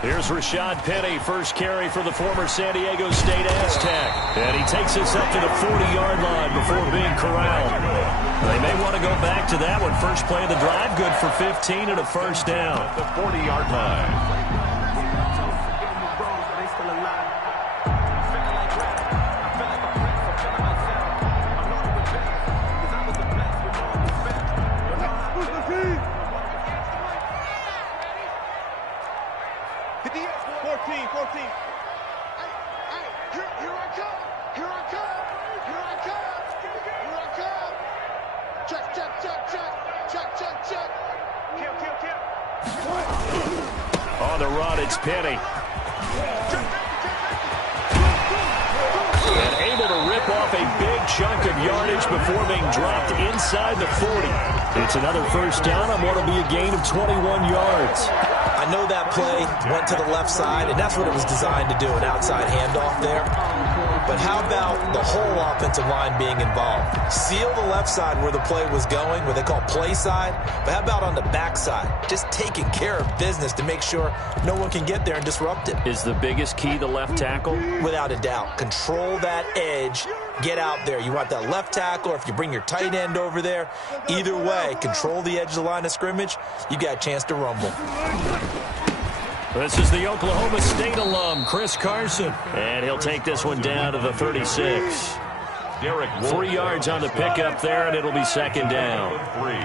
Here's Rashad Penny, first carry for the former San Diego State Aztec. And he takes us up to the 40-yard line before being corralled. They may want to go back to that one. First play of the drive, good for 15 and a first down. At the 40-yard line. On the run, it's Penny. And able to rip off a big chunk of yardage before being dropped inside the 40. It's another first down on what will be a gain of 21 yards. I know that play went to the left side, and that's what it was designed to do, an outside handoff there. But how about the whole offensive line being involved? Seal the left side where the play was going, what they call play side. But how about on the back side? Just taking care of business to make sure no one can get there and disrupt it. Is the biggest key the left tackle? Without a doubt. Control that edge. Get out there. You want that left tackle, or if you bring your tight end over there, either way, control the edge of the line of scrimmage, you got a chance to rumble. This is the Oklahoma State alum, Chris Carson. And he'll take this one down to the 36. 3 yards on the pickup there, and it'll be second down. 3.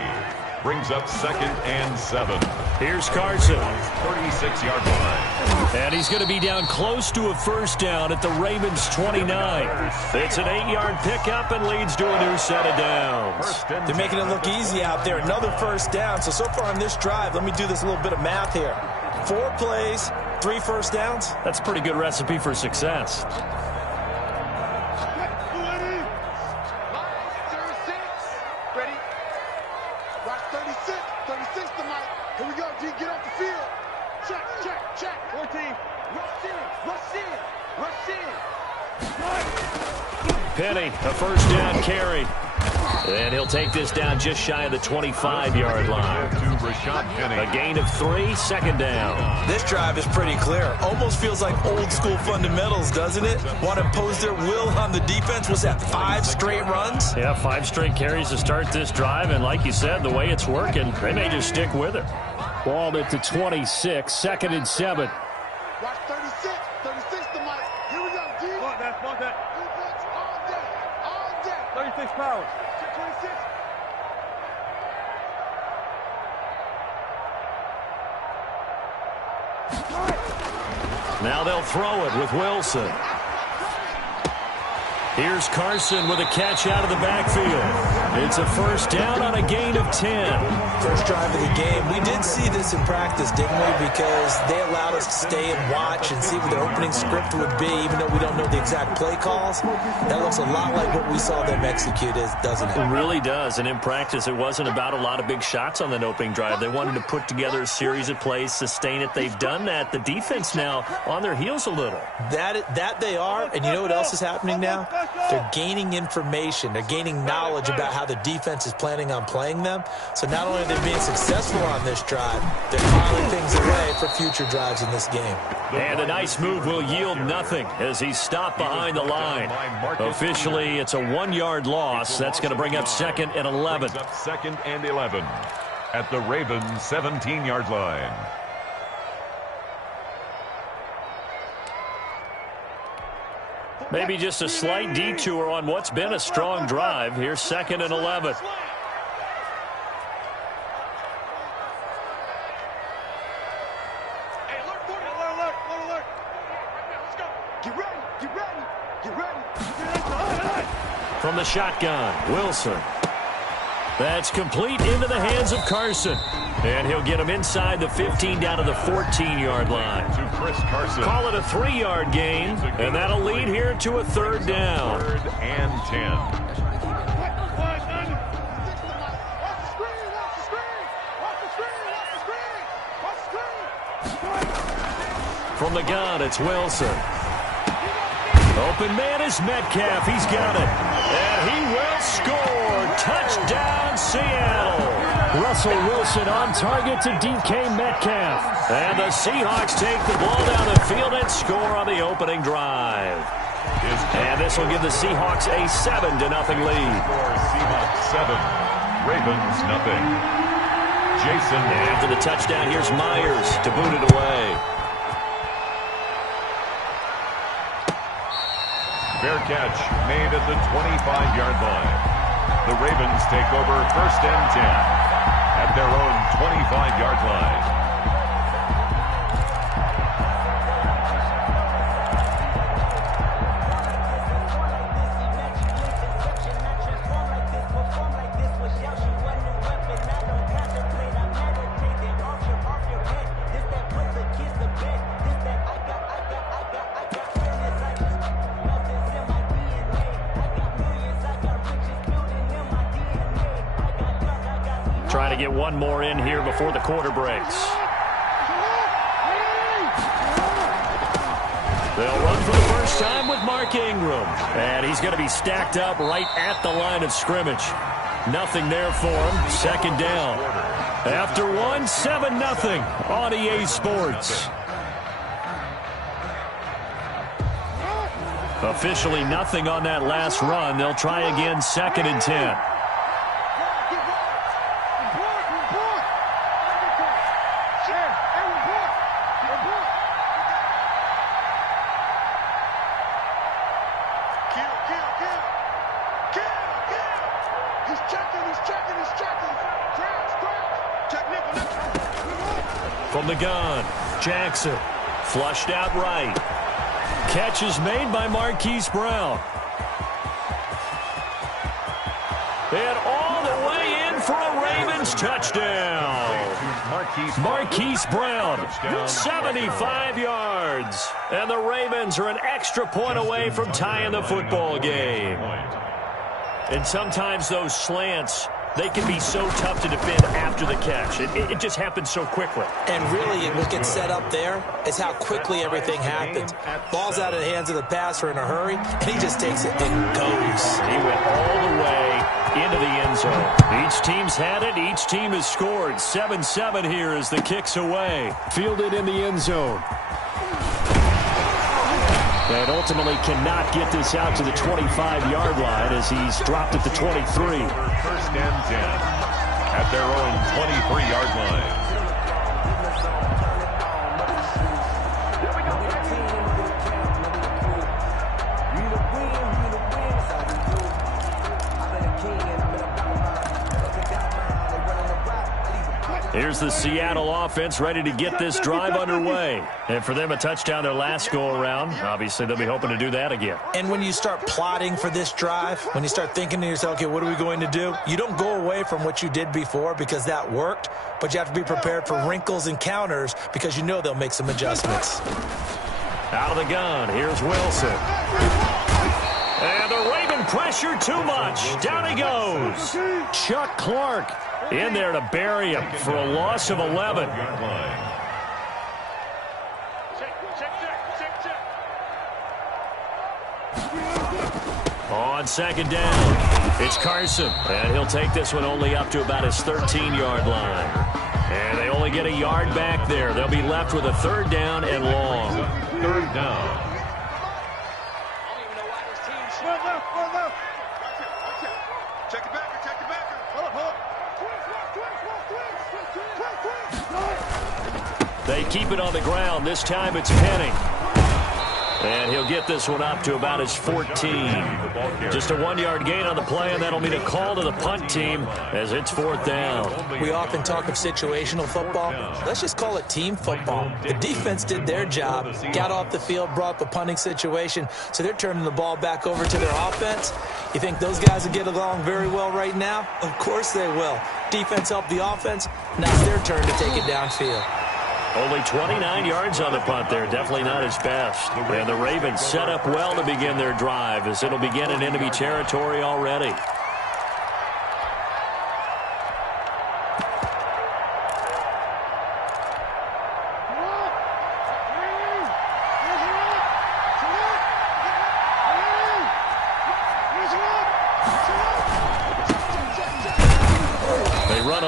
Brings up 2nd and 7. Here's Carson. 36-yard line. And he's going to be down close to a first down at the Ravens' 29. It's an 8-yard pickup and leads to a new set of downs. They're making it look easy out there. Another first down. So far on this drive, let me do this little bit of math here. 4 plays, 3 first downs. That's a pretty good recipe for success. Penny, a first down carry. And he'll take this down just shy of the 25-yard line. A gain of 3, second down. This drive is pretty clear. Almost feels like old school fundamentals, doesn't it? Want to impose their will on the defense. Was that 5 straight runs? Yeah, 5 straight carries to start this drive. And like you said, the way it's working, they may just stick with it. Ball at the 26, 2nd and 7. Watch 36 to Mike. Here we go, D. Fuck that. Defense all day. 36 power. 26. Now they'll throw it with Wilson. Here's Carson with a catch out of the backfield. It's a first down on a gain of 10. First drive of the game. We did see this in practice, didn't we? Because they allowed us to stay and watch and see what their opening script would be, even though we don't know the exact play calls. That looks a lot like what we saw them execute, doesn't it? It really does. And in practice, it wasn't about a lot of big shots on that opening drive. They wanted to put together a series of plays, sustain it. They've done that. The defense now on their heels a little. That they are. And you know what else is happening now? They're gaining information. They're gaining knowledge about how the defense is planning on playing them. So not only are they being successful on this drive, they're filing things away for future drives in this game. And a nice move will yield nothing as he's stopped behind the line. Officially, it's a 1-yard loss. That's going to bring up 2nd and 11. 2nd and 11 at the Ravens' 17-yard line. Maybe just a slight detour on what's been a strong drive. Here's 2nd and 11. From the shotgun, Wilson. That's complete into the hands of Carson. And he'll get him inside the 15 down to the 14-yard line. To Chris Carson. Call it a 3-yard gain, and that'll lead here to a 3rd down. 3rd and 10. From the gun, it's Wilson. Open man is Metcalf. He's got it. And he will score. Touchdown, Seattle. Russell Wilson on target to DK Metcalf. And the Seahawks take the ball down the field and score on the opening drive. And this will give the Seahawks a 7-0 lead. Seahawks 7, Ravens 0. Jason. After the touchdown, here's Myers to boot it away. Fair catch made at the 25-yard line. The Ravens take over 1st and 10 at their own 25-yard line. Trying to get one more in here before the quarter breaks. They'll run for the first time with Mark Ingram. And he's going to be stacked up right at the line of scrimmage. Nothing there for him. 2nd down. After one, 7-0 on EA Sports. Officially nothing on that last run. They'll try again 2nd and 10. From the gun, Jackson, flushed out right. Catch is made by Marquise Brown. And all the way in for a Ravens touchdown. Marquise Brown, 75 yards. And the Ravens are an extra point away from tying the football game. And sometimes those slants, they can be so tough to defend after the catch. It just happens so quickly. And really, what gets set up there is how quickly everything happens. Ball's out of the hands of the passer in a hurry, and he just takes it and goes. He went all the way into the end zone. Each team's had it. Each team has scored. 7-7 here as the kick's away. Fielded in the end zone. And ultimately cannot get this out to the 25-yard line as he's dropped at the 23. 1st and 10 at their own 23-yard line. Here's the Seattle offense ready to get this drive underway. And for them, a touchdown their last go-around. Obviously, they'll be hoping to do that again. And when you start plotting for this drive, when you start thinking to yourself, okay, what are we going to do? You don't go away from what you did before because that worked, but you have to be prepared for wrinkles and counters because you know they'll make some adjustments. Out of the gun, here's Wilson. And the Raven pressure too much. Down he goes. Chuck Clark in there to bury him for a loss of 11. On 2nd down, it's Carson. And he'll take this one only up to about his 13-yard line. And they only get a yard back there. They'll be left with a 3rd down and long. 3rd down. They keep it on the ground. This time it's Penny. And he'll get this one up to about his 14. Just a 1-yard gain on the play, and that'll mean a call to the punt team as it's 4th down. We often talk of situational football. Let's just call it team football. The defense did their job, got off the field, brought the punting situation, so they're turning the ball back over to their offense. You think those guys will get along very well right now? Of course they will. Defense helped the offense. Now it's their turn to take it downfield. Only 29 yards on the punt there. Definitely not his best. And the Ravens set up well to begin their drive as it'll begin in enemy territory already.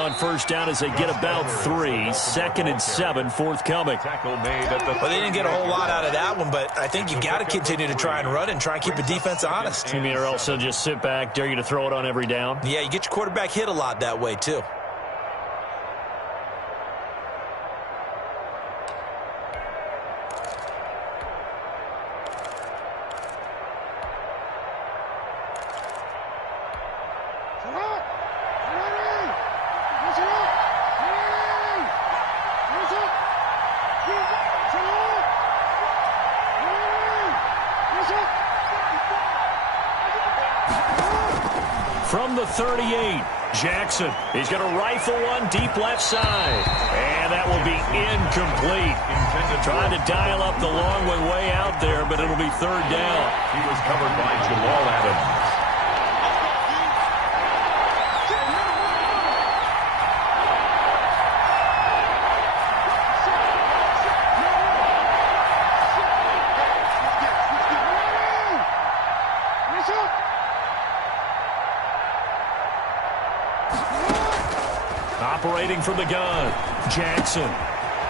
on first down as they get about 3. 2nd and 7 forthcoming. Tackle made at the Well, they didn't get a whole lot out of that one, but I think you got to continue to try and run and try and keep the defense honest. You mean or else they'll just sit back, dare you to throw it on every down? Yeah, you get your quarterback hit a lot that way, too. From the 38, Jackson. He's going to rifle one deep left side. And that will be incomplete. Trying to dial up the long way out there, but it'll be 3rd down. He was covered by Jamal Adams. Operating from the gun, Jackson.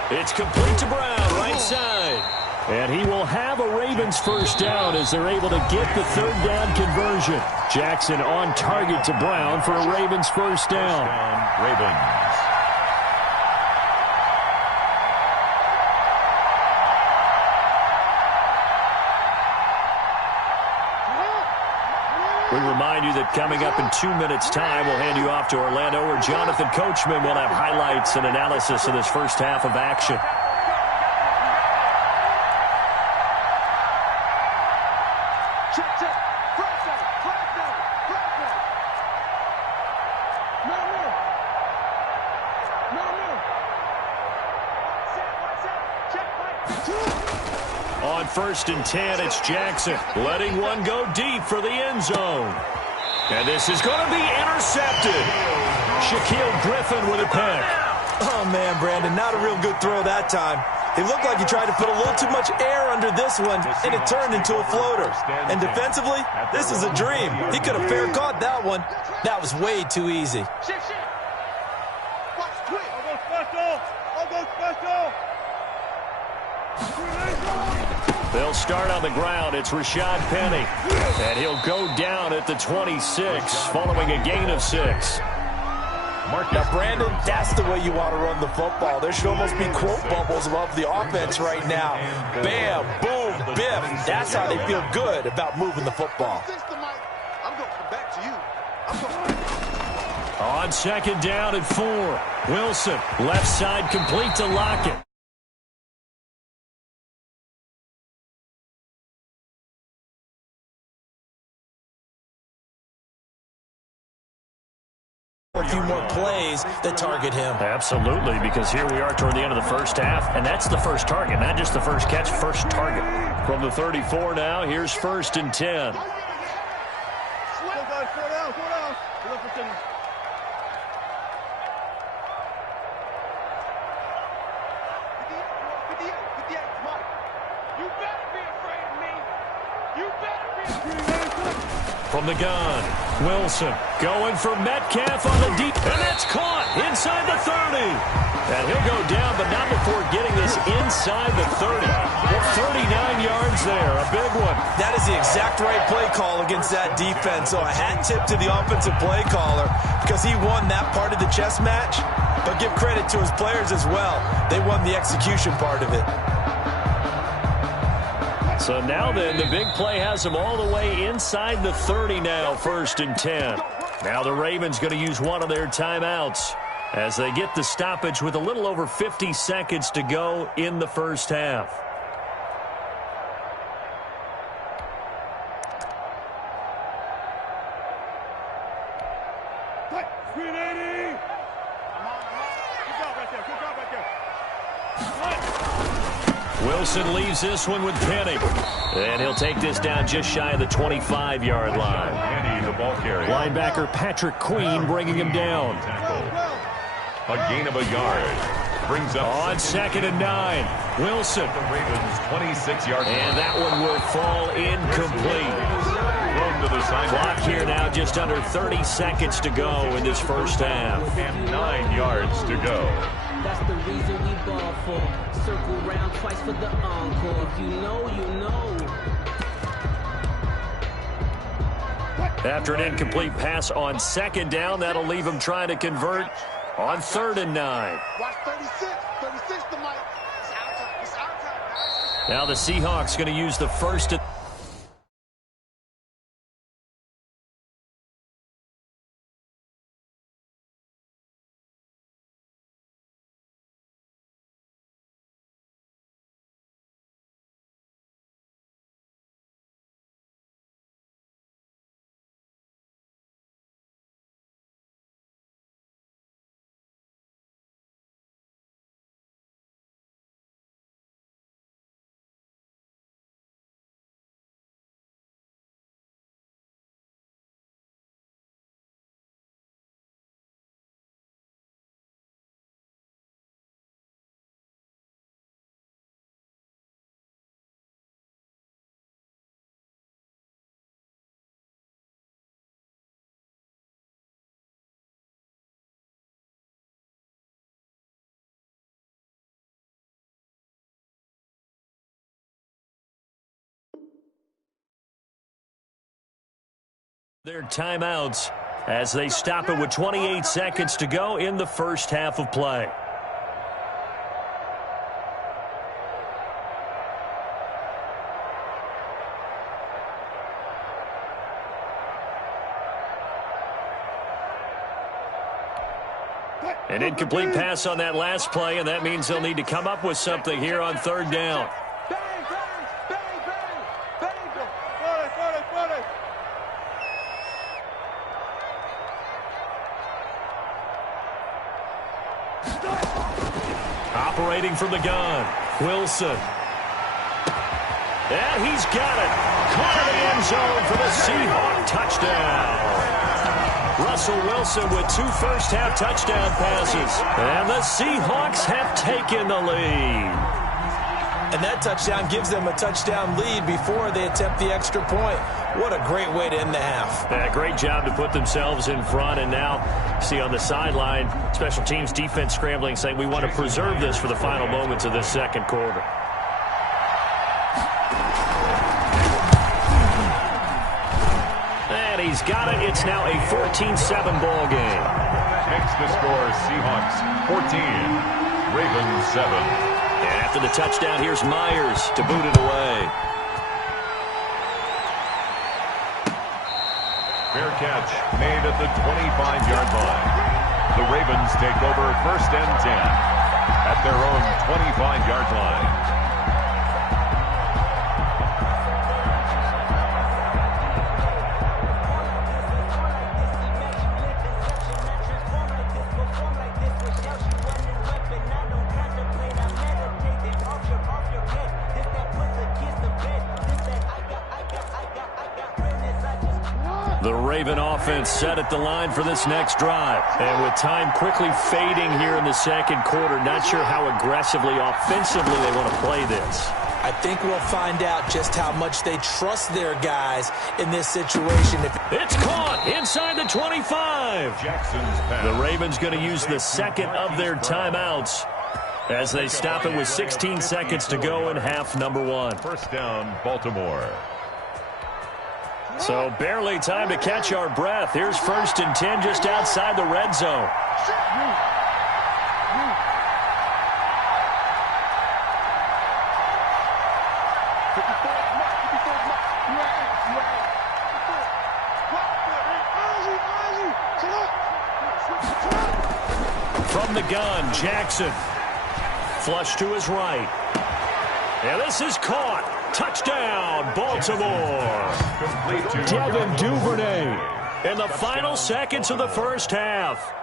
It's complete to Brown, right side. And he will have a Ravens first down as they're able to get the 3rd down conversion. Jackson on target to Brown for a Ravens first down. Ravens. We remind you that coming up in 2 minutes' time, we'll hand you off to Orlando, where Jonathan Coachman will have highlights and analysis of this first half of action. On 1st and 10, it's Jackson letting one go deep for the end zone. And this is going to be intercepted. Shaquille Griffin with a pick. Oh, man, Brandon, not a real good throw that time. It looked like he tried to put a little too much air under this one, and it turned into a floater. And defensively, this is a dream. He could have fair caught that one. That was way too easy. They'll start on the ground. It's Rashad Penny. And he'll go down at the 26 following a gain of 6. Now, Brandon, that's the way you want to run the football. There should almost be quote bubbles above the offense right now. Bam, boom, biff. That's how they feel good about moving the football. On 2nd down and 4. Wilson, left side complete to Lockett. A few more plays that target him. Absolutely, because here we are toward the end of the first half, and that's the first target, not just the first catch, first target. From the 34 now, here's 1st and 10. From the gun, Wilson going for Metcalf on the deep, and that's caught inside the 30. And he'll go down, but not before getting this inside the 30. 39 yards there, a big one. That is the exact right play call against that defense. So a hat tip to the offensive play caller because he won that part of the chess match. But give credit to his players as well. They won the execution part of it. So now then, the big play has them all the way inside the 30 now, 1st and 10. Now the Ravens going to use one of their timeouts as they get the stoppage with a little over 50 seconds to go in the first half. Wilson leaves this one with Penny. And he'll take this down just shy of the 25-yard line. Penny, the ball carrier. Linebacker Patrick Queen bringing him down. A gain of a yard. Brings up on 2nd and 9. Wilson. The Ravens 26-yard line. And that one will fall incomplete. Thrown to to the sideline. Clock here now, just under 30 seconds to go in this first half. And 9 yards to go. That's the reason we ball for. Circle round twice for the encore. If you know, you know. After an incomplete pass on second down, that'll leave him trying to convert on 3rd and 9. Watch 36. 36 to Mike. It's our time. It's our time, guys. Now the Seahawks going to use the first. Their timeouts as they stop it with 28 seconds to go in the first half of play. An incomplete pass on that last play, and that means they'll need to come up with something here on 3rd down. Operating from the gun, Wilson. And he's got it. Caught in the end zone for the Seahawk touchdown. Russell Wilson with 2 first-half touchdown passes. And the Seahawks have taken the lead. And that touchdown gives them a touchdown lead before they attempt the extra point. What a great way to end the half. Yeah, great job to put themselves in front. And now, see on the sideline, special teams defense scrambling, saying we want to preserve this for the final moments of this second quarter. And he's got it. It's now a 14-7 ball game. Makes the score Seahawks 14, Ravens 7. And after the touchdown, here's Myers to boot it away. Fair catch made at the 25-yard line. The Ravens take over 1st and 10 at their own 25-yard line. The Raven offense set at the line for this next drive. And with time quickly fading here in the second quarter, not sure how aggressively, offensively they want to play this. I think we'll find out just how much they trust their guys in this situation. It's caught inside the 25. Jackson's pass. The Ravens going to use the second of their timeouts as they stop it with 16 seconds to go in half number 1. 1st down, Baltimore. So barely time to catch our breath. Here's 1st and 10 just outside the red zone. From the gun, Jackson. Flush to his right. And this is caught. Touchdown, Baltimore. Devin Duvernay in the final seconds of the first half.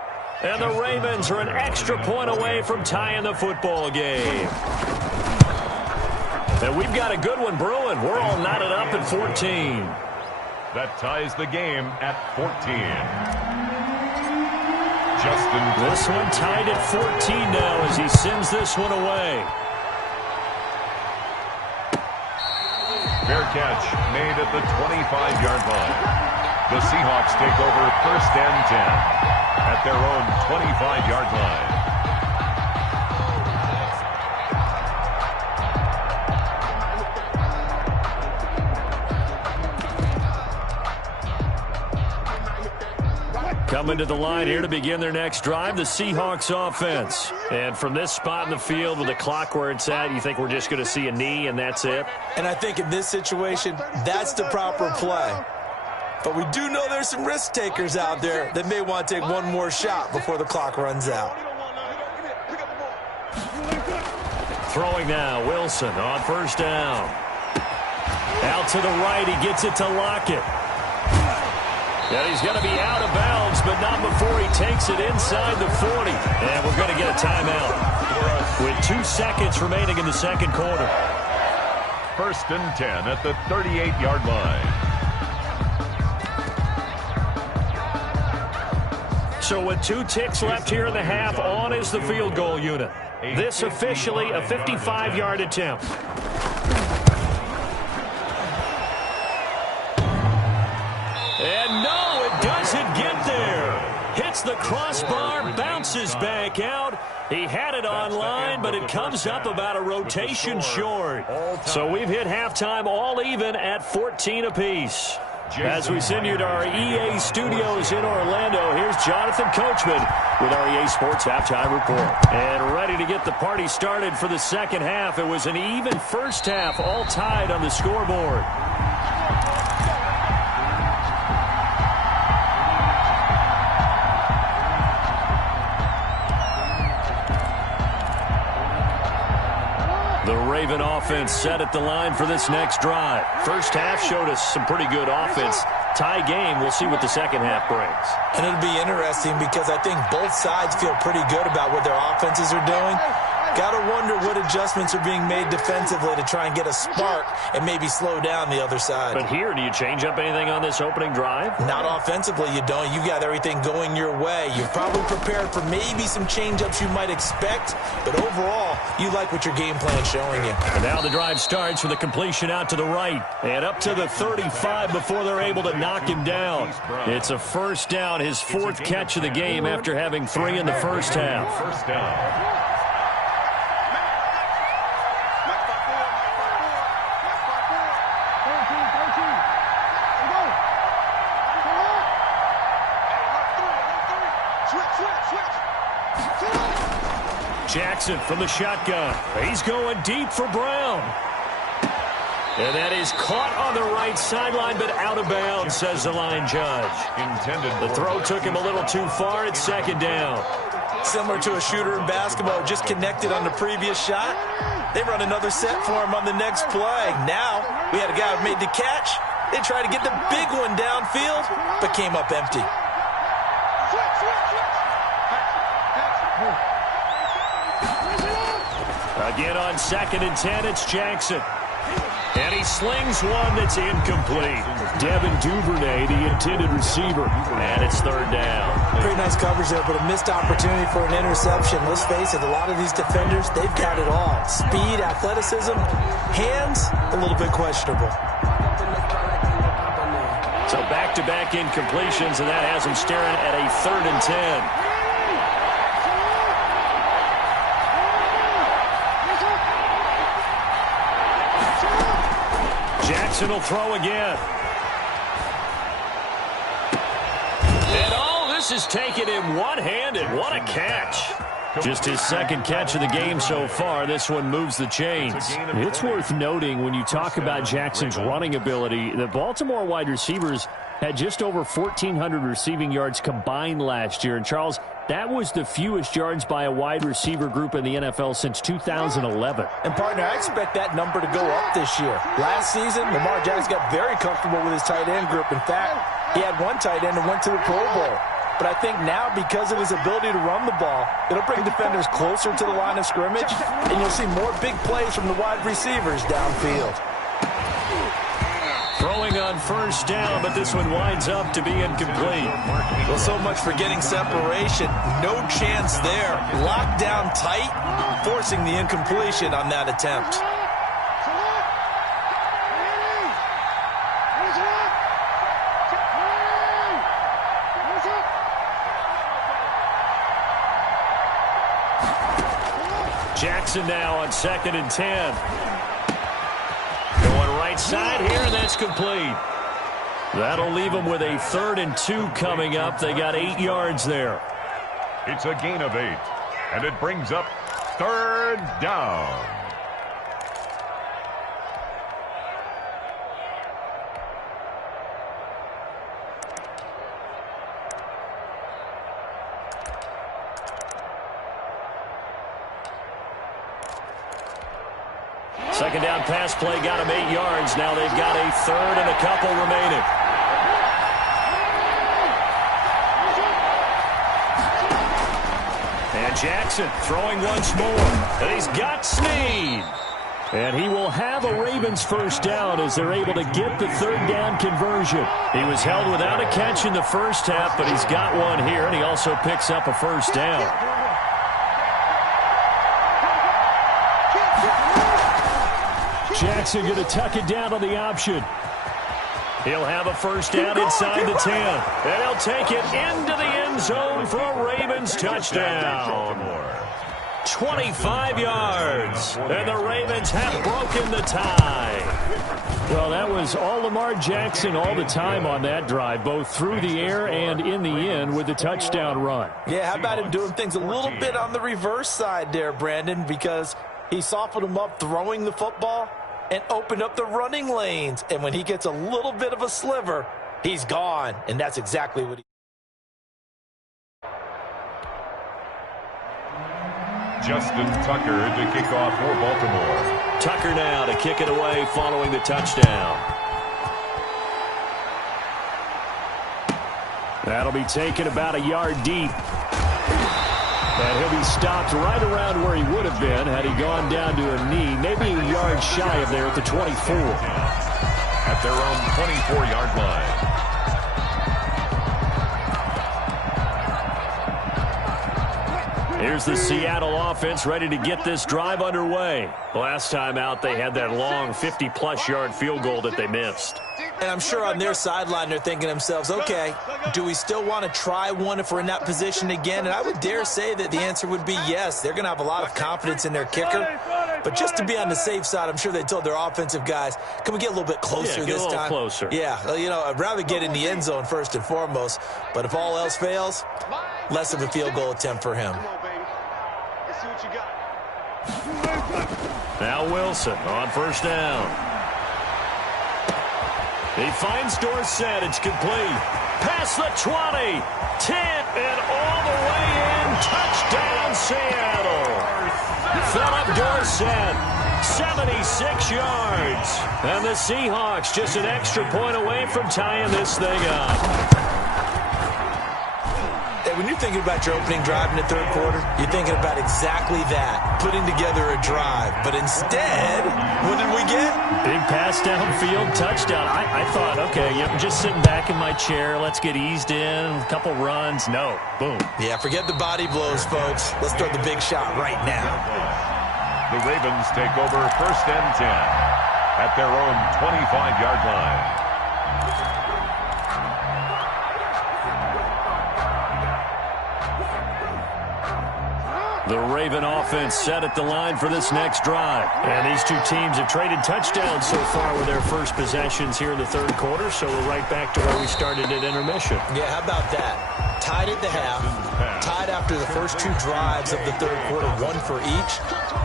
And the Ravens are an extra point away from tying the football game. And we've got a good one brewing. We're all knotted up at 14. That ties the game at 14. This one tied at 14 now as he sends this one away. Fair catch made at the 25-yard line. The Seahawks take over first and 10 at their own 25-yard line. Coming to the line here to begin their next drive, the Seahawks offense. And from this spot in the field with the clock where it's at, you think we're just going to see a knee and that's it? And I think in this situation, that's the proper play. But we do know there's some risk takers out there that may want to take one more shot before the clock runs out. Throwing now, Wilson on first down. Out to the right, he gets it to Lockett. And he's going to be out of bounds, but not before he takes it inside the 40. And we're going to get a timeout with 2 seconds remaining in the second quarter. First and 10 at the 38-yard line. So with 2 ticks left here in the half, on is the field goal unit. This officially a 55-yard attempt. And no, it doesn't get there. Hits the crossbar, bounces back out. He had it online, but it comes up about a rotation short. So we've hit halftime all even at 14 apiece. As we send you to our EA studios in Orlando, here's Jonathan Coachman with our EA Sports Halftime Report. And ready to get the party started for the second half. It was an even first half, all tied on the scoreboard. The Raven offense set at the line for this next drive. First half showed us some pretty good offense. Tie game, we'll see what the second half brings. And it'll be interesting because I think both sides feel pretty good about what their offenses are doing. Got to wonder what adjustments are being made defensively to try and get a spark and maybe slow down the other side. But here, do you change up anything on this opening drive? Not offensively, you don't. You got everything going your way. You're probably prepared for maybe some change-ups you might expect, but overall, you like what your game plan is showing you. And now the drive starts with a completion out to the right and up to the 35 before they're able to knock him down. It's a first down, his 4th catch of the game after having 3 in the first half. First down. Jackson from the shotgun. He's going deep for Brown. And that is caught on the right sideline, but out of bounds, says the line judge. The throw took him a little too far. It's second down. Similar to a shooter in basketball, just connected on the previous shot. They run another set for him on the next play. Now, we had a guy who made the catch. They tried to get the big one downfield, but came up empty. Again on 2nd and 10, it's Jackson. And he slings one that's incomplete. Devin Duvernay, the intended receiver. And it's 3rd down. Pretty nice coverage there, but a missed opportunity for an interception. Let's face it, a lot of these defenders, they've got it all. Speed, athleticism, hands, a little bit questionable. So back-to-back incompletions, and that has him staring at a 3rd and 10. Jackson will throw again. And oh, this is taken in one-handed. What a catch. Just his 2nd catch of the game so far. This one moves the chains. It's worth noting when you talk about Jackson's running ability, the Baltimore wide receivers had just over 1,400 receiving yards combined last year. And Charles, that was the fewest yards by a wide receiver group in the NFL since 2011. And, partner, I expect that number to go up this year. Last season, Lamar Jackson got very comfortable with his tight end group. In fact, he had one tight end and went to the Pro Bowl. But I think now, because of his ability to run the ball, it'll bring defenders closer to the line of scrimmage, and you'll see more big plays from the wide receivers downfield. Throwing on first down, but this one winds up to be incomplete. Well, so much for getting separation. No chance there. Locked down tight, forcing the incompletion on that attempt. Jackson now on 2nd and 10. Going right side here, and that's complete. That'll leave them with a 3rd and 2 coming up. They got 8 yards there. It's a gain of 8, and it brings up 3rd down. Second down pass play got them 8 yards. Now they've got a 3rd and a couple remaining. And Jackson throwing once more. And he's got Snead. And he will have a Ravens first down as they're able to get the 3rd down conversion. He was held without a catch in the first half, but he's got one here, and he also picks up a first down. Jackson going to tuck it down on the option. He'll have a first down inside the 10. And he'll take it into the end zone for a Ravens touchdown. 25 yards. And the Ravens have broken the tie. Well, that was all Lamar Jackson all the time on that drive, both through the air and in the end with the touchdown run. Yeah, how about him doing things a little bit on the reverse side there, Brandon, because he softened him up throwing the football and opened up the running lanes. And when he gets a little bit of a sliver, he's gone. And that's exactly what he... Justin Tucker to kick off for Baltimore. Tucker now to kick it away following the touchdown. That'll be taken about a yard deep. And he'll be stopped right around where he would have been had he gone down to a knee, maybe a yard shy of there at the 24. At their own 24-yard line. Here's the Seattle offense ready to get this drive underway. Last time out, they had that long 50-plus yard field goal that they missed. And I'm sure on their sideline they're thinking to themselves, okay, do we still want to try one if we're in that position again? And I would dare say that the answer would be yes. They're going to have a lot of confidence in their kicker. But just to be on the safe side, I'm sure they told their offensive guys, can we get a little bit closer this time? A little closer. Yeah, you know, I'd rather get in the end zone first and foremost. But if all else fails, less of a field goal attempt for him. Now Wilson on first down. He finds Dorsett. It's complete. Past the 20, 10, and all the way in. Touchdown, Seattle. Philip Dorsett, 76 yards. And the Seahawks just an extra point away from tying this thing up. When you're thinking about your opening drive in the third quarter, you're thinking about exactly that, putting together a drive. But instead, what did we get? Big pass downfield, touchdown. I thought, okay, I'm just sitting back in my chair. Let's get eased in, a couple runs. No, boom. Yeah, forget the body blows, folks. Let's throw the big shot right now. The Ravens take over 1st and 10 at their own 25-yard line. The Raven offense set at the line for this next drive. And these two teams have traded touchdowns so far with their first possessions here in the third quarter, so we're right back to where we started at intermission. Yeah, how about that? Tied at the half, tied after the first 2 drives of the third quarter, 1 for each.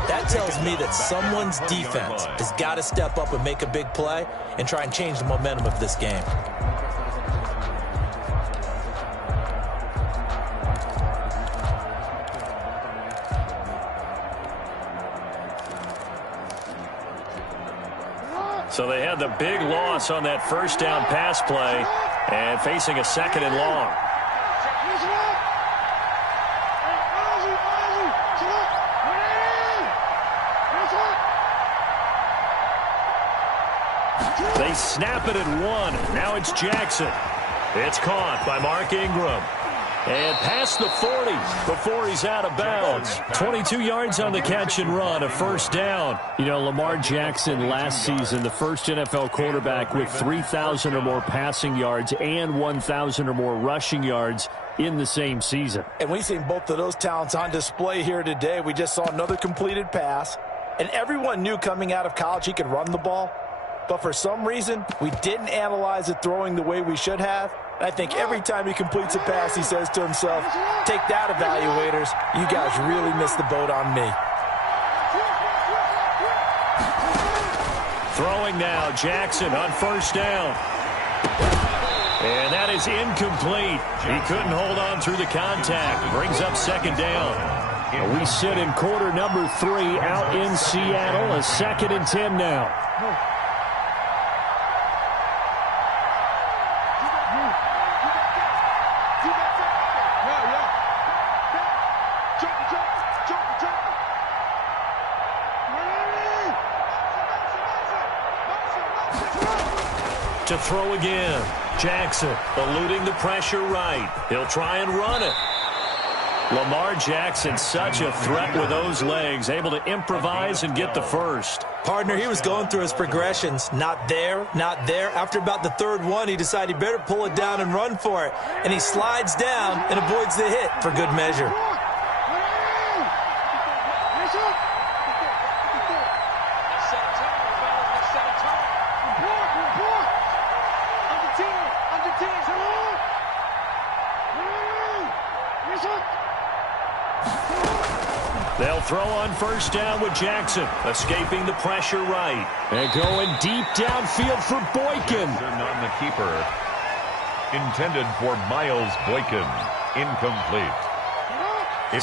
That tells me that someone's defense has got to step up and make a big play and try and change the momentum of this game. So they had the big loss on that first down pass play and facing a 2nd and long. They snap it at 1. Now it's Jackson. It's caught by Mark Ingram. And past the 40 before he's out of bounds. 22 yards on the catch and run, a first down. You know, Lamar Jackson last season, the first NFL quarterback with 3,000 or more passing yards and 1,000 or more rushing yards in the same season. And we've seen both of those talents on display here today. We just saw another completed pass. And everyone knew coming out of college he could run the ball. But for some reason, we didn't analyze it throwing the way we should have. And I think every time he completes a pass, he says to himself, take that, evaluators. You guys really missed the boat on me. Throwing now, Jackson on first down. And that is incomplete. He couldn't hold on through the contact. Brings up second down. We sit in quarter number 3 out in Seattle. A 2nd and 10 now. To throw again. Jackson eluding the pressure right. He'll try and run it. Lamar Jackson, such a threat with those legs, able to improvise and get the first. Partner, he was going through his progressions. Not there, not there. After about the third one, he decided he better pull it down and run for it. And he slides down and avoids the hit for good measure. They'll throw on first down with Jackson, escaping the pressure right. And going deep downfield for Boykin. On the keeper. Intended for Miles Boykin. Incomplete.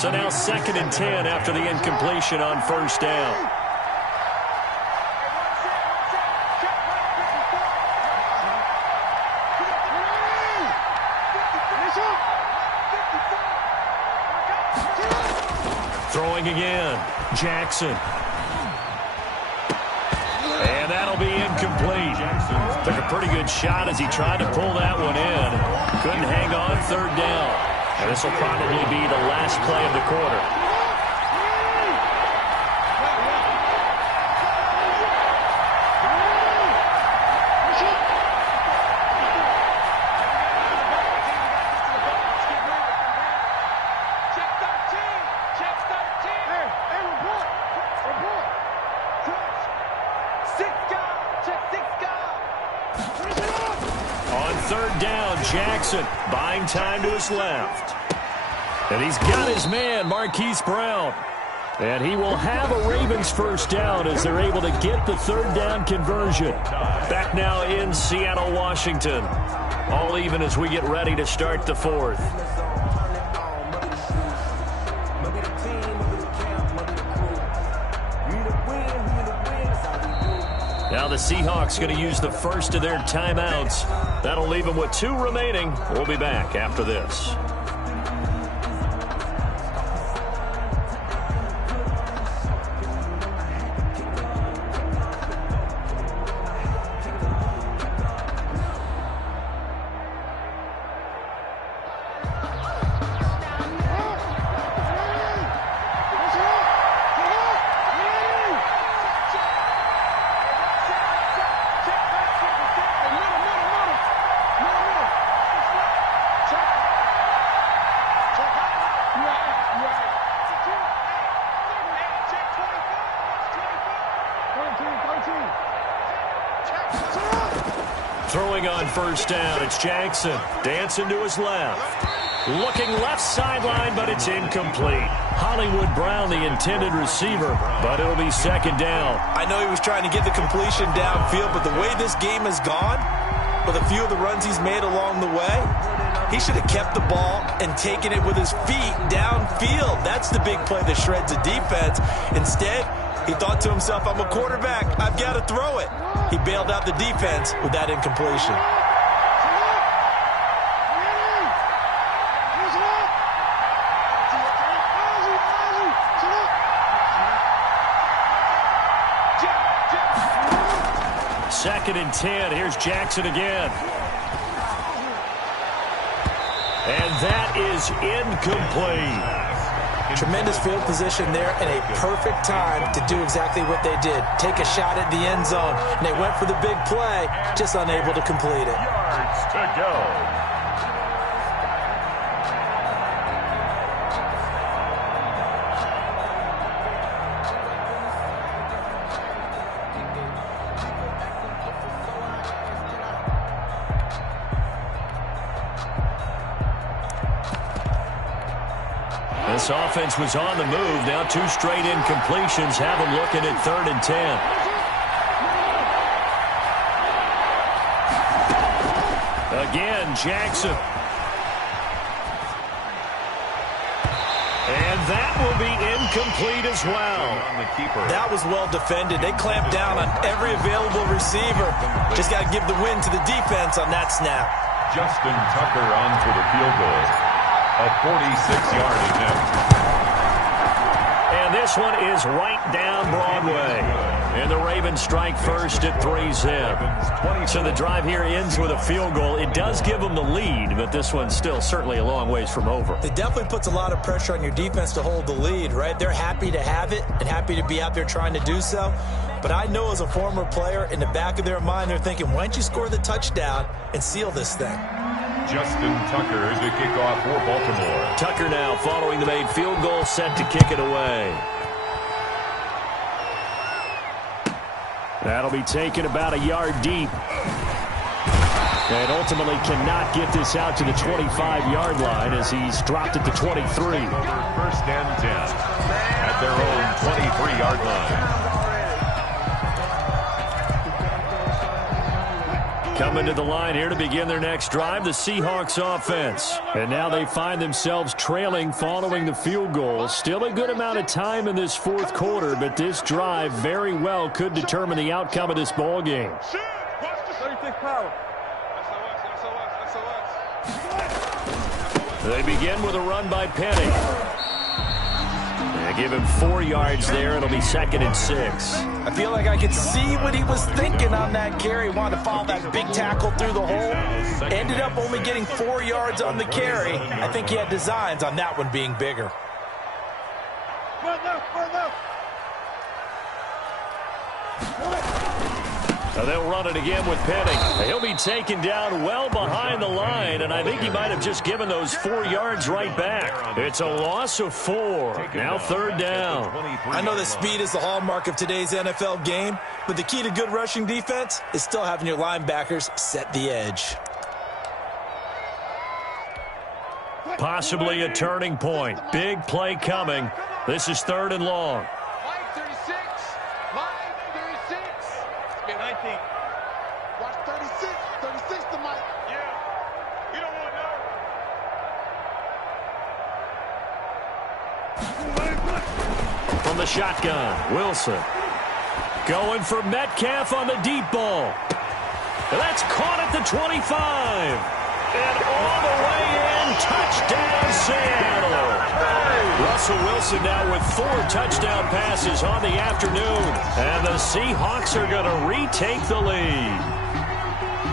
So now 2nd and 10 after the incompletion on first down. Throwing again, Jackson. And that'll be incomplete. Took a pretty good shot as he tried to pull that one in. Couldn't hang on third down. And this will probably be the last play of the quarter. Jackson buying time to his left. And he's got his man, Marquise Brown. And he will have a Ravens first down as they're able to get the third down conversion. Back now in Seattle, Washington. All even as we get ready to start the fourth. Now the Seahawks going to use the first of their timeouts. That'll leave them with 2 remaining. We'll be back after this. Throwing on first down, it's Jackson. Dancing to his left. Looking left sideline, but it's incomplete. Hollywood Brown, the intended receiver, but it'll be second down. I know he was trying to get the completion downfield, but the way this game has gone, with a few of the runs he's made along the way, he should have kept the ball and taken it with his feet downfield. That's the big play that shreds the defense. Instead, he thought to himself, I'm a quarterback. I've got to throw it. He bailed out the defense with that incompletion. Second and 10. Here's Jackson again. And that is incomplete. Tremendous field position there and a perfect time to do exactly what they did. Take a shot at the end zone. And they went for the big play, just unable to complete it. Yards to go. This offense was on the move. Now 2 straight incompletions have them looking at 3rd and 10. Again, Jackson. And that will be incomplete as well. That was well defended. They clamped down on every available receiver. Just got to give the win to the defense on that snap. Justin Tucker on for the field goal. A 46-yard attempt. And this one is right down Broadway. And the Ravens strike first at 3-zip. So the drive here ends with a field goal. It does give them the lead, but this one's still certainly a long ways from over. It definitely puts a lot of pressure on your defense to hold the lead, right? They're happy to have it and happy to be out there trying to do so. But I know as a former player, in the back of their mind, they're thinking, why don't you score the touchdown and seal this thing? Justin Tucker to kick off for Baltimore. Tucker now following the made field goal, set to kick it away. That'll be taken about a yard deep. And ultimately cannot get this out to the 25-yard line as he's dropped it to 23. 1st and 10 at their own 23-yard line. Coming to the line here to begin their next drive, the Seahawks offense. And now they find themselves trailing following the field goal. Still a good amount of time in this 4th quarter, but this drive very well could determine the outcome of this ball game. They begin with a run by Penny. They give him 4 yards there. It'll be 2nd and 6. I feel like I could see what he was thinking on that carry. Wanted to follow that big tackle through the hole. Ended up only getting 4 yards on the carry. I think he had designs on that one being bigger. So they'll run it again with Penny. He'll be taken down well behind the line, and I think he might have just given those 4 yards right back. It's a loss of 4. Now 3rd down. I know that speed is the hallmark of today's NFL game, but the key to good rushing defense is still having your linebackers set the edge. Possibly a turning point. Big play coming. This is 3rd and long. From the shotgun, Wilson. Going for Metcalf on the deep ball. That's caught at the 25. And all the way in, touchdown Seattle. Russell Wilson now with 4 touchdown passes on the afternoon. And the Seahawks are going to retake the lead.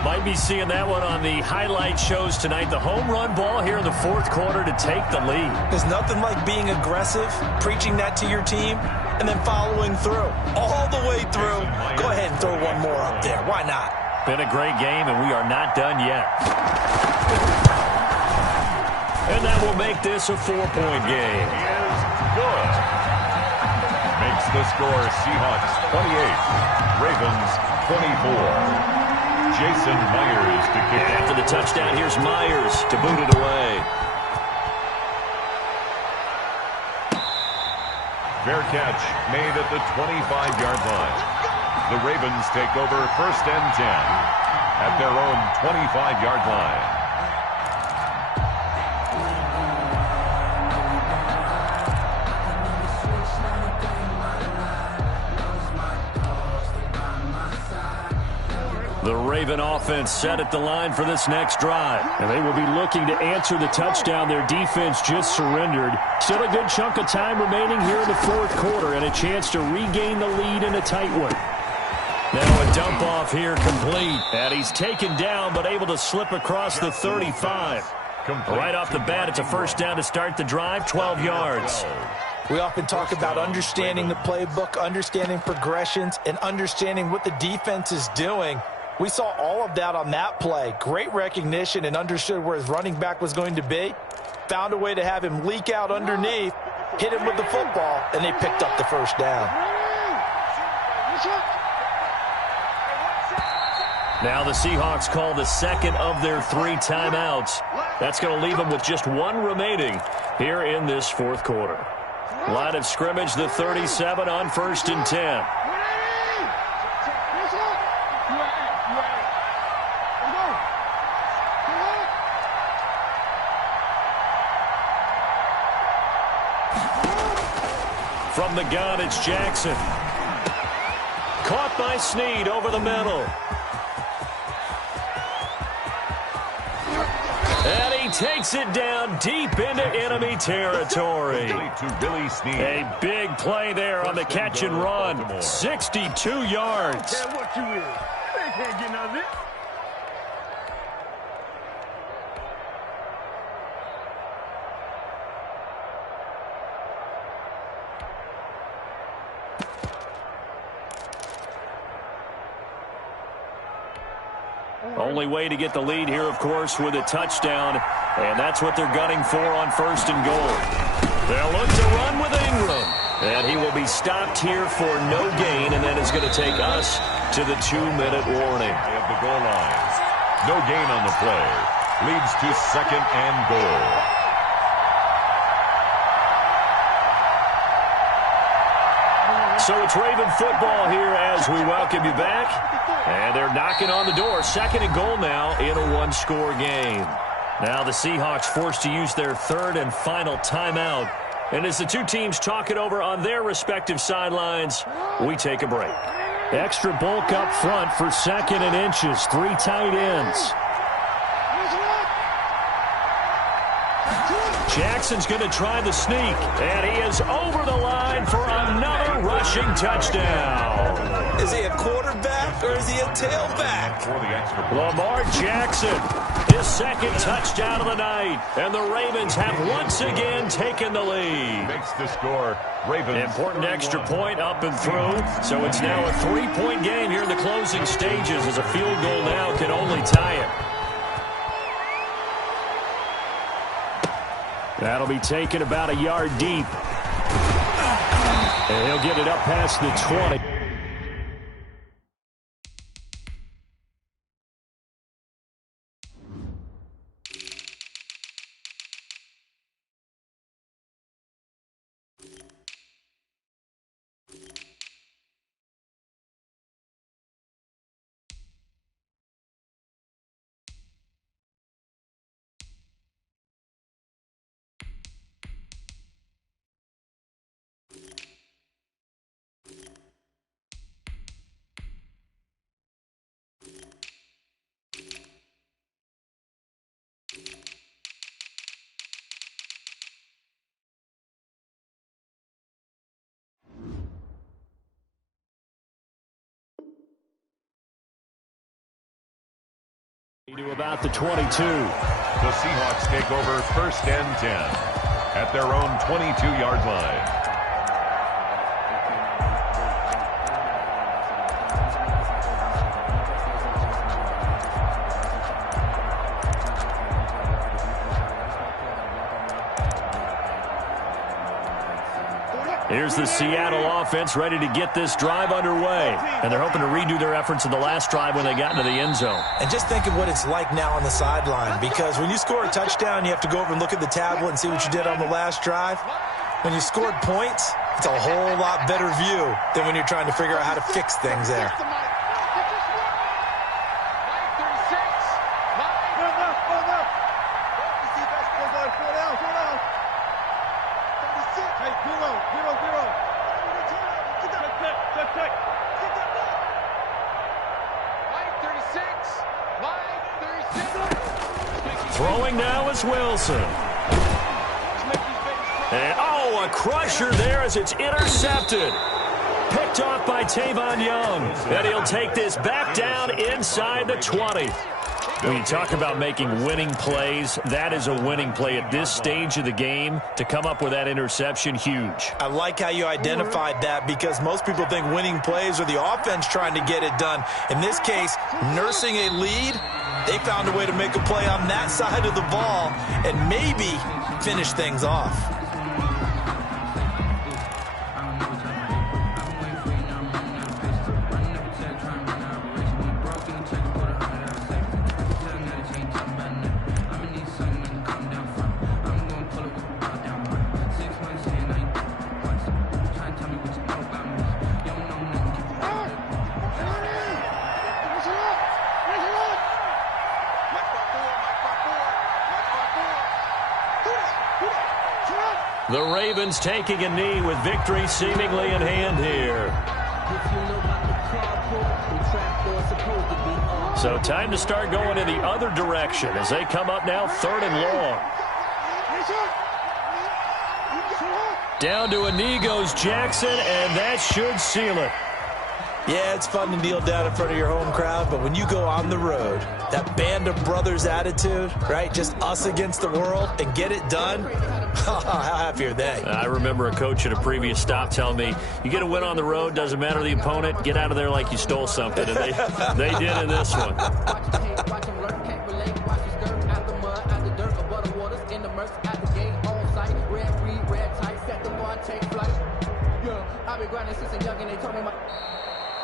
Might be seeing that one on the highlight shows tonight. The home run ball here in the 4th quarter to take the lead. There's nothing like being aggressive, preaching that to your team, and then following through. All the way through. Go ahead and throw one more up there. Why not? Been a great game, and we are not done yet. And that will make this a 4-point game. Is good. Makes the score Seahawks 28, Ravens 24. Jason Myers to kick. After the touchdown, here's Myers to boot it away. Fair catch made at the 25-yard line. The Ravens take over 1st and 10 at their own 25-yard line. The Raven offense set at the line for this next drive. And they will be looking to answer the touchdown their defense just surrendered. Still a good chunk of time remaining here in the 4th quarter and a chance to regain the lead in a tight one. Now a dump off here complete. And he's taken down but able to slip across the 35. Right off the bat, it's a 1st down to start the drive, 12 yards. We often talk about understanding the playbook, understanding progressions, and understanding what the defense is doing. We saw all of that on that play. Great recognition and understood where his running back was going to be. Found a way to have him leak out underneath, hit him with the football, and they picked up the 1st down. Now the Seahawks call the 2nd of their 3 timeouts. That's going to leave them with just one remaining here in this fourth quarter. Line of scrimmage, the 37 on 1st and 10. From the gun, it's Jackson. Caught by Snead over the middle. And he takes it down deep into enemy territory. A big play there on the catch and run. 62 yards. Only way to get the lead here, of course, with a touchdown. And that's what they're gunning for on 1st and goal. They'll look to run with Ingram. And he will be stopped here for no gain, and that is going to take us to the 2-minute warning. Of the goal lines. No gain on the play. Leads to 2nd and goal. So it's Raven football here as we welcome you back. And they're knocking on the door. 2nd and goal now in a one-score game. Now the Seahawks forced to use their 3rd and final timeout. And as the two teams talk it over on their respective sidelines, we take a break. Extra bulk up front for 2nd and inches. 3 tight ends. Jackson's going to try the sneak, and he is over the line for another rushing touchdown. Is he a quarterback or is he a tailback? Lamar Jackson, his 2nd touchdown of the night, and the Ravens have once again taken the lead. Makes the score. Ravens. Important extra point up and through, so it's now a 3-point game here in the closing stages as a field goal now can only tie it. That'll be taken about a yard deep. And he'll get it up past the 20. To about the 22. The Seahawks take over 1st and 10 at their own 22-yard line. Here's the Seattle offense ready to get this drive underway. And they're hoping to redo their efforts in the last drive when they got into the end zone. And just think of what it's like now on the sideline, because when you score a touchdown, you have to go over and look at the tablet and see what you did on the last drive. When you scored points, it's a whole lot better view than when you're trying to figure out how to fix things there. Throwing now is Wilson. And, a crusher there as it's intercepted. Picked off by Tavon Young. And he'll take this back down inside the 20. When you talk about making winning plays, that is a winning play at this stage of the game. To come up with that interception, huge. I like how you identified that, because most people think winning plays are the offense trying to get it done. In this case, nursing a lead, they found a way to make a play on that side of the ball and maybe finish things off. The Ravens taking a knee with victory seemingly in hand here. So time to start going in the other direction as they come up now 3rd and long. Down to a knee goes Jackson, and that should seal it. Yeah, it's fun to kneel down in front of your home crowd, but when you go on the road, that band of brothers attitude, right, just us against the world, and get it done, how happy are they? I remember a coach at a previous stop telling me, you get a win on the road, doesn't matter the opponent, get out of there like you stole something, and they did in this one.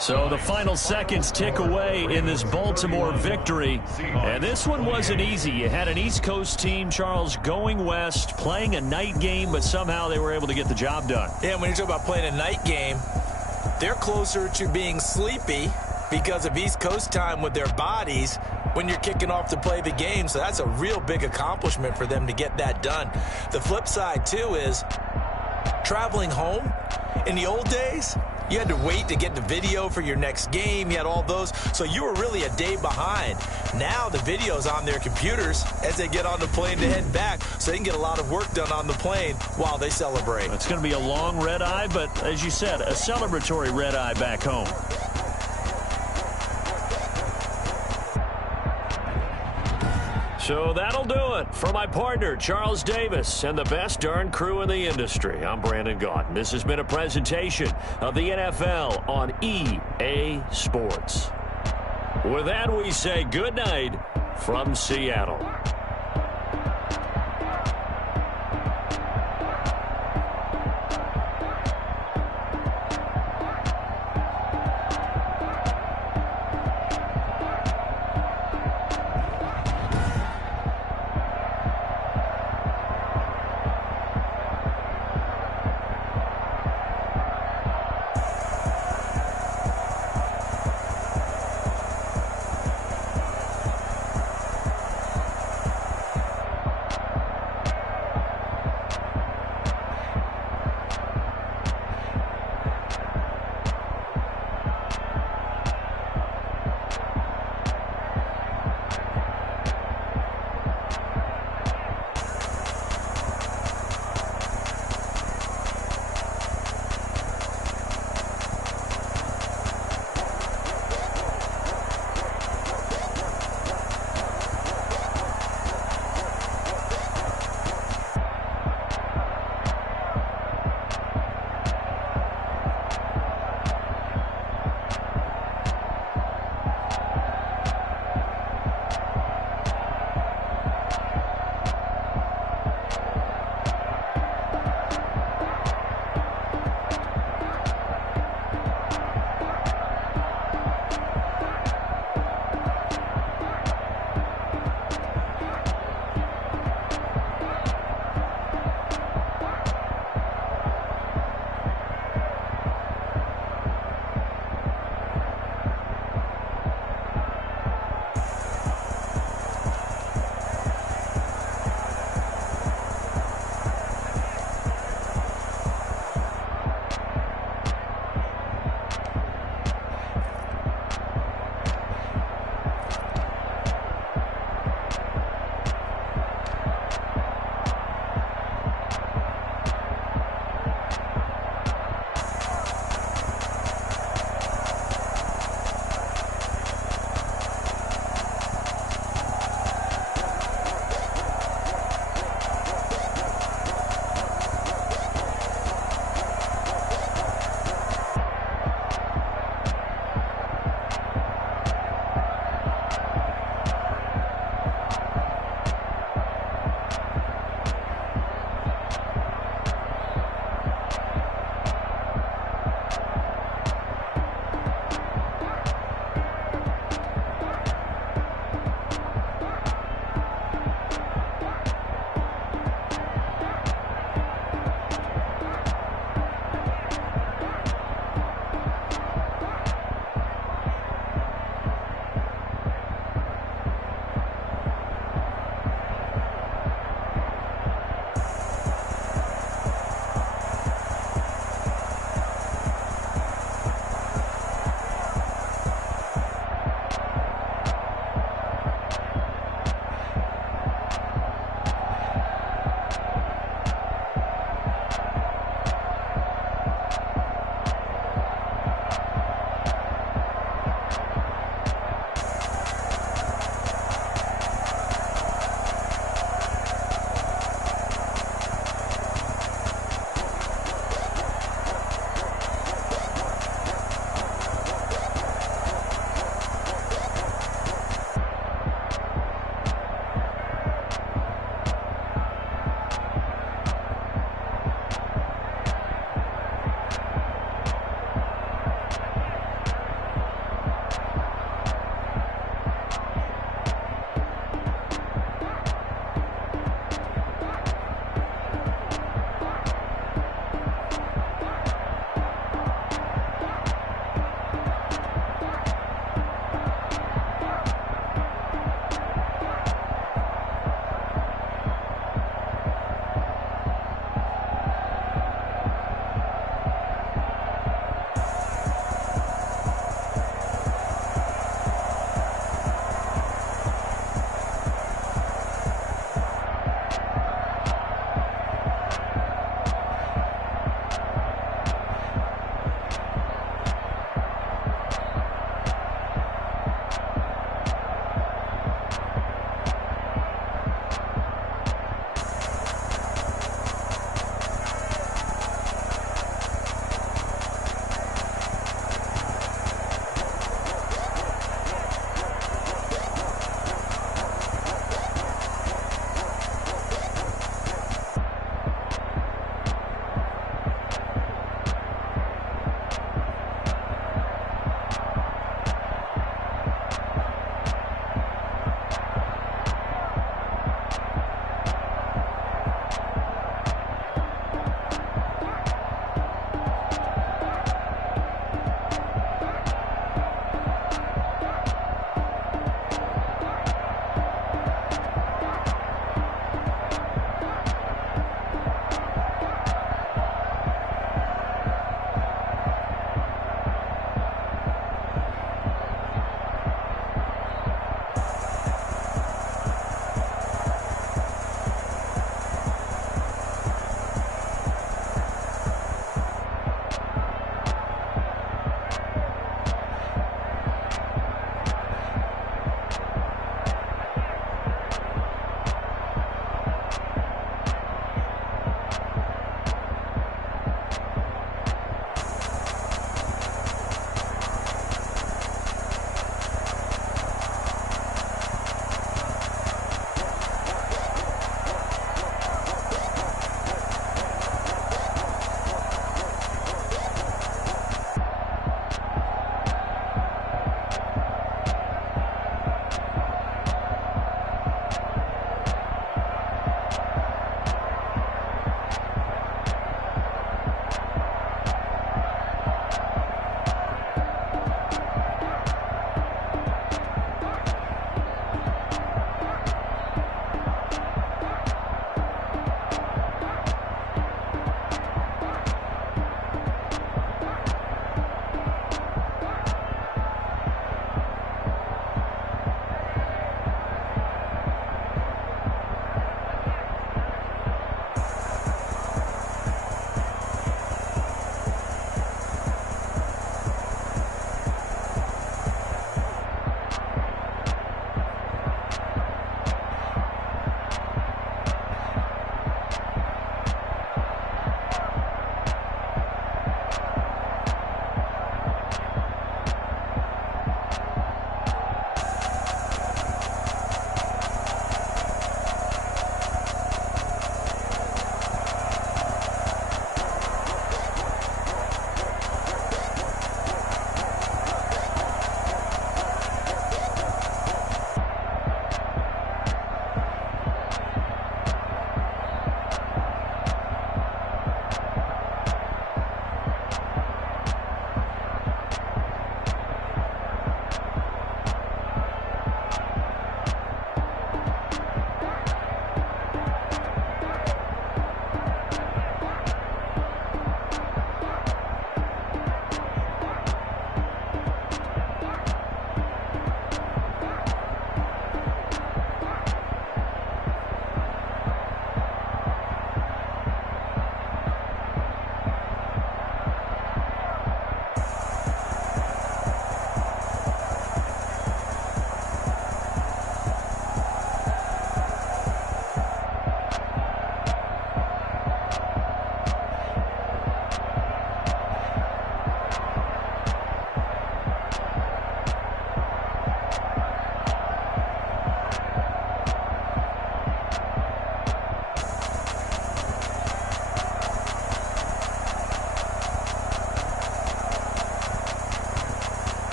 So the final seconds tick away in this Baltimore victory. And this one wasn't easy. You had an East Coast team, Charles, going west, playing a night game, but somehow they were able to get the job done. Yeah, when you're talking about playing a night game, they're closer to being sleepy because of East Coast time with their bodies when you're kicking off to play the game. So that's a real big accomplishment for them to get that done. The flip side, too, is traveling home. In the old days, you had to wait to get the video for your next game. You had all those. So you were really a day behind. Now the video's on their computers as they get on the plane to head back, so they can get a lot of work done on the plane while they celebrate. It's going to be a long red eye, but as you said, a celebratory red eye back home. So that'll do it for my partner, Charles Davis, and the best darn crew in the industry. I'm Brandon Gaudin. This has been a presentation of the NFL on EA Sports. With that, we say good night from Seattle.